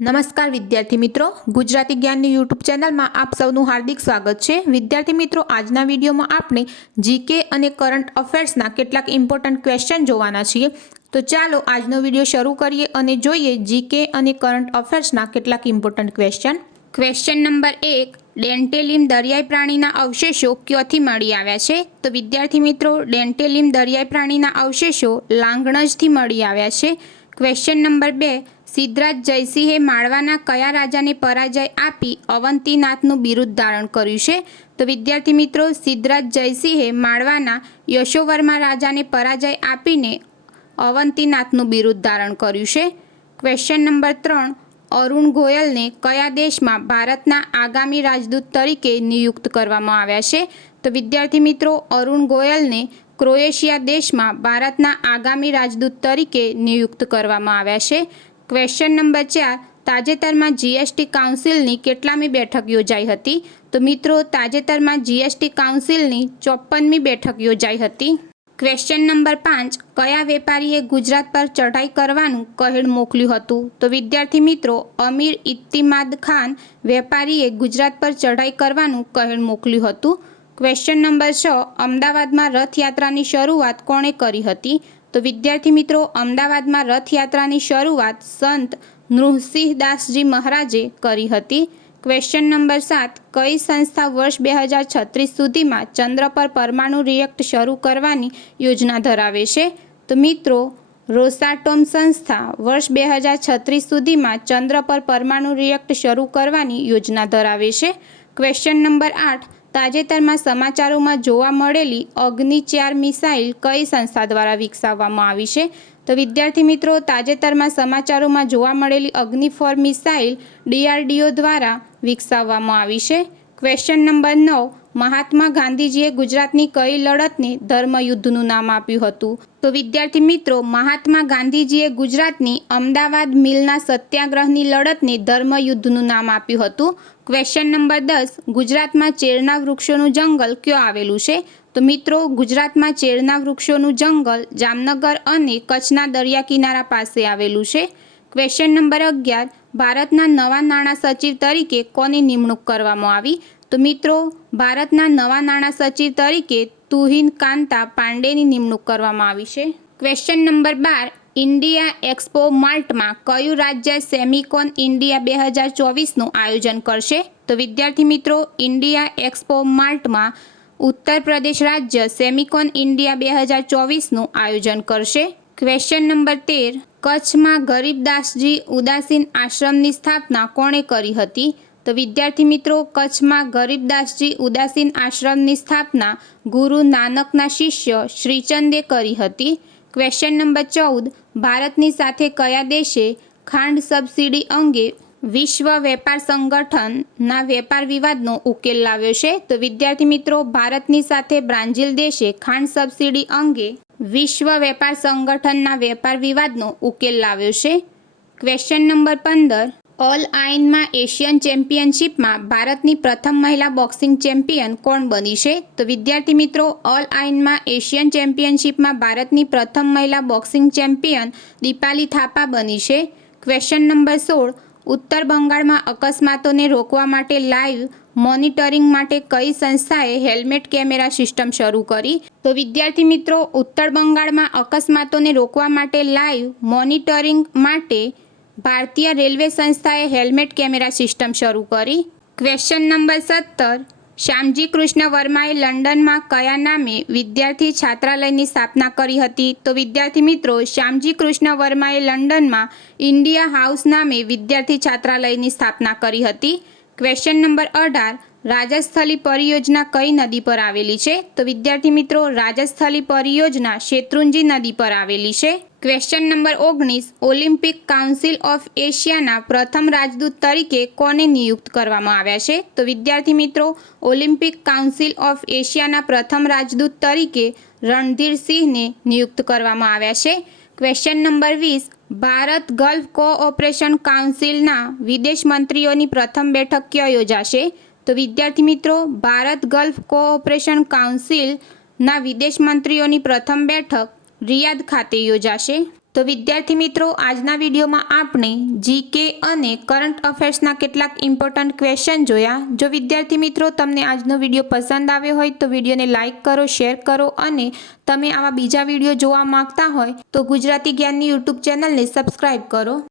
નમસ્કાર વિદ્યાર્થી મિત્રો, ગુજરાતી જ્ઞાનની યુટ્યુબ ચેનલમાં આપ સૌનું હાર્દિક સ્વાગત છે। વિદ્યાર્થી મિત્રો, આજના વિડીયોમાં આપણે જીકે અને કરંટ અફેર્સના કેટલાક ઇમ્પોર્ટન્ટ ક્વેશ્ચન જોવાના છીએ। તો ચાલો આજનો વિડીયો શરૂ કરીએ અને જોઈએ જીકે અને કરંટ અફેર્સના કેટલાક ઇમ્પોર્ટન્ટ ક્વેશ્ચન। ક્વેશ્ચન નંબર 1, ડેન્ટેલિમ દરિયાઈ પ્રાણીના અવશેષો ક્યાંથી મળી આવ્યા છે? તો વિદ્યાર્થી મિત્રો, ડેન્ટેલિમ દરિયાઈ પ્રાણીના અવશેષો લાંગણજથી મળી આવ્યા છે। ક્વેશ્ચન નંબર 2, સિદ્ધરાજ જયસિંહે માળવાના કયા રાજાને પરાજય આપી અવંતીનાથનું બિરુદ ધારણ કર્યું છે? તો વિદ્યાર્થી મિત્રો, સિદ્ધરાજ જયસિંહે માળવાના યશોવર્મા રાજાને પરાજય આપીને અવંતીનાથનું બિરુદ ધારણ કર્યું છે। ક્વેશ્ચન નંબર 3, અરુણ ગોયલને કયા દેશમાં ભારતના આગામી રાજદૂત તરીકે નિયુક્ત કરવામાં આવ્યા છે? તો વિદ્યાર્થી મિત્રો, અરુણ ગોયલને ક્રોએશિયા દેશમાં ભારતના આગામી રાજદૂત તરીકે નિયુક્ત કરવામાં આવ્યા છે। ક્વેશ્ચન નંબર 4, તાજેતરમાં જીએસટી કાઉન્સિલની કેટલામી બેઠક યોજાઈ હતી? તો મિત્રો, તાજેતરમાં જીએસટી કાઉન્સિલની 54મી બેઠક યોજાઈ હતી। ક્વેશ્ચન નંબર 5, કયા વેપારીએ ગુજરાત પર ચઢાઈ કરવાનું કહેણ મોકલ્યું હતું? તો વિદ્યાર્થી મિત્રો, અમીર ઇત્તિમાદ ખાન વેપારીએ ગુજરાત પર ચઢાઈ કરવાનું કહેણ મોકલ્યું હતું। ક્વેશ્ચન નંબર 6, અમદાવાદમાં રથયાત્રાની શરૂઆત કોણે કરી હતી? તો વિદ્યાર્થી મિત્રો, અમદાવાદમાં રથયાત્રાની શરૂઆત સંત નૃસિંહદાસજી મહારાજે કરી હતી। ક્વેશ્ચન નંબર 7, કઈ સંસ્થા વર્ષ 2036 સુધીમાં ચંદ્ર પર પરમાણુ રિએક્ટર શરૂ કરવાની યોજના ધરાવે છે? તો મિત્રો, રોસાટોમ સંસ્થા વર્ષ 2036 સુધીમાં ચંદ્ર પર પરમાણુ રિએક્ટર શરૂ કરવાની યોજના ધરાવે છે। ક્વેશ્ચન નંબર 8, તાજેતરમાં સમાચારોમાં જોવા મળેલી અગ્નિ-4 મિસાઇલ કઈ સંસ્થા દ્વારા વિકસાવવામાં આવી છે? તો વિદ્યાર્થી મિત્રો, તાજેતરમાં સમાચારોમાં જોવા મળેલી અગ્નિ-4 મિસાઇલ DRDO દ્વારા વિકસાવવામાં આવી છે। ક્વેશ્ચન નંબર 9, મહાત્મા ગાંધીજીએ ગુજરાતની કઈ લડતને ધર્મયુદ્ધનું નામ આપ્યું હતું? તો વિદ્યાર્થી મિત્રો, મહાત્મા ગાંધીજીએ ગુજરાતની અમદાવાદ મિલના સત્યાગ્રહની લડતને ધર્મયુદ્ધનું નામ આપ્યું હતું। ક્વેશ્ચન નંબર 10, ગુજરાતમાં ચેરના વૃક્ષોનું જંગલ ક્યાં આવેલું છે? તો મિત્રો, ગુજરાતમાં ચેરના વૃક્ષોનું જંગલ જામનગર અને કચ્છના દરિયા કિનારા પાસે આવેલું છે। ક્વેશ્ચન નંબર 11, ભારતના નવા નાણાં સચિવ તરીકે કોની નિમણૂક કરવામાં આવી? તો મિત્રો, ભારતના નવા નાણાં સચિવ તરીકે તુહિન કાંતા પાંડેની નિમણૂક કરવામાં આવી છે। ક્વેશ્ચન નંબર 12, ઇન્ડિયા એક્સપો માર્ટમાં કયું રાજ્ય સેમિકોન ઇન્ડિયા 2024નું આયોજન કરશે? તો વિદ્યાર્થી મિત્રો, ઇન્ડિયા એક્સપો માર્ટમાં ઉત્તર પ્રદેશ રાજ્ય સેમિકોન ઇન્ડિયા 2024નું આયોજન કરશે। ક્વેશ્ચન નંબર 13, કચ્છમાં ગરીબદાસજી ઉદાસીન આશ્રમની સ્થાપના કોણે કરી હતી? તો વિદ્યાર્થી મિત્રો, કચ્છમાં ગરીબદાસજી ઉદાસીન આશ્રમની સ્થાપના ગુરુ નાનકના શિષ્ય શ્રીચંદે કરી હતી। ક્વેશ્ચન નંબર 14, ભારતની સાથે કયા દેશે ખાંડ સબસિડી અંગે વિશ્વ વેપાર સંગઠનના વેપાર વિવાદનો ઉકેલ લાવ્યો છે? તો વિદ્યાર્થી મિત્રો, ભારતની સાથે બ્રાઝિલ દેશે ખાંડ સબસિડી અંગે વિશ્વ વેપાર સંગઠનના વેપાર વિવાદનો ઉકેલ લાવ્યો છે। ક્વેશ્ચન નંબર 15, ઓલ આઇનમાં એશિયન ચેમ્પિયનશિપમાં ભારતની પ્રથમ મહિલા બોક્સિંગ ચેમ્પિયન કોણ બની છે? તો વિદ્યાર્થી મિત્રો, ઓલ આઇનમાં એશિયન ચેમ્પિયનશિપમાં ભારતની પ્રથમ મહિલા બોક્સિંગ ચેમ્પિયન દીપાલી થાપા બની છે। ક્વેશ્ચન નંબર 16, ઉત્તર બંગાળમાં અકસ્માતોને રોકવા માટે લાઈવ મોનિટરિંગ માટે કઈ સંસ્થાએ હેલ્મેટ કેમેરા સિસ્ટમ શરૂ કરી? તો વિદ્યાર્થી મિત્રો, ઉત્તર બંગાળમાં અકસ્માતોને રોકવા માટે લાઈવ મોનિટરિંગ માટે ભારતીય રેલવે સંસ્થાએ હેલ્મેટ કેમેરા સિસ્ટમ શરૂ કરી। ક્વેશ્ચન નંબર 17, શ્યામજી કૃષ્ણ વર્માએ લંડનમાં કયા નામે વિદ્યાર્થી છાત્રાલયની સ્થાપના કરી હતી? તો વિદ્યાર્થી મિત્રો, શ્યામજી કૃષ્ણ વર્માએ લંડનમાં ઇન્ડિયા હાઉસ નામે વિદ્યાર્થી છાત્રાલયની સ્થાપના કરી હતી। ક્વેશ્ચન નંબર 18, રાજસ્થલી પરિયોજના કઈ નદી પર આવેલી છે? તો વિદ્યાર્થી મિત્રો, રાજસ્થલી પરિયોજના શેત્રુંજી નદી પર આવેલી છે। Question number 19, Olympic council of એશિયાના પ્રથમ રાજદૂત તરીકે કોને નિયુક્ત કરવામાં આવ્યા છે? તો વિદ્યાર્થી મિત્રો, ઓલિમ્પિક કાઉન્સિલ ઓફ એશિયાના પ્રથમ રાજદૂત તરીકે રણધીરસિંહને નિયુક્ત કરવામાં આવ્યા છે। Question number 20, Bharat gulf cooperation કાઉન્સિલના વિદેશ મંત્રીઓની પ્રથમ બેઠક ક્યાં યોજાશે? તો વિદ્યાર્થી મિત્રો, ભારત ગલ્ફ કોઓપરેશન કાઉન્સિલના વિદેશ મંત્રીઓની પ્રથમ બેઠક રિયાદ ખાતે યોજાશે। તો વિદ્યાર્થી મિત્રો, આજના વિડીયોમાં આપણે જીકે અને કરંટ અફેર્સના કેટલાક ઇમ્પોર્ટન્ટ ક્વેશ્ચન જોયા. જો વિદ્યાર્થી મિત્રો તમને આજનો વિડીયો પસંદ આવ્યો હોય તો વિડીયોને લાઇક કરો, શેર કરો અને તમે આવા બીજા વિડીયો જોવા માંગતા હોય તો ગુજરાતી જ્ઞાનની યુટ્યુબ ચેનલને સબસ્ક્રાઇબ કરો.